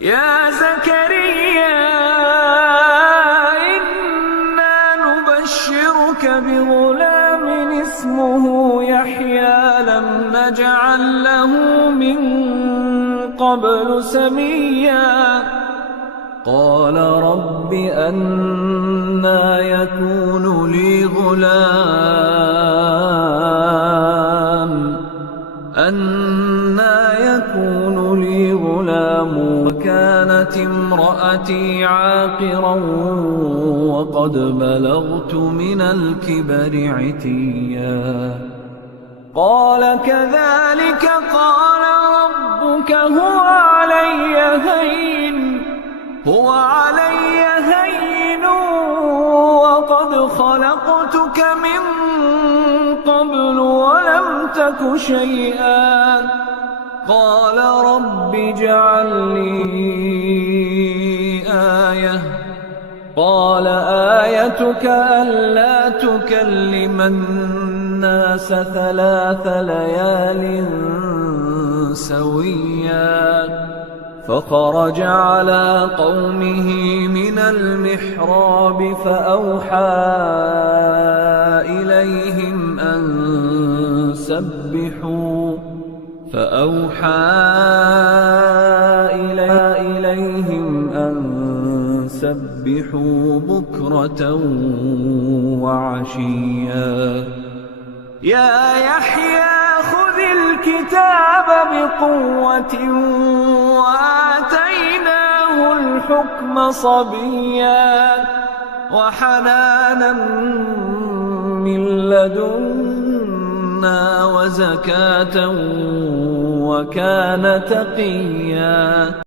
يا زكريا إنا نبشرك بغلام اسمه يحيى لم نجعل له من قبل سميا قال رب أنى يكون لي غلام وكانت امرأتي عاقرا وقد بلغت من الكبر عتيا قال كذلك قال ربك هو علي هين وقد خلقتك من قبل ولم تك شيئا قال رب اجعل لي آية قال آيتك ألا تكلم الناس 3 ليال سويا فخرج على قومه من المحراب فأوحى إليهم أن سبحوا بكرة وعشيا يا يحيى خذ الكتاب بقوة وآتيناه الحكم صبيا وحنانا من لدنا وزكاة وكان تقيا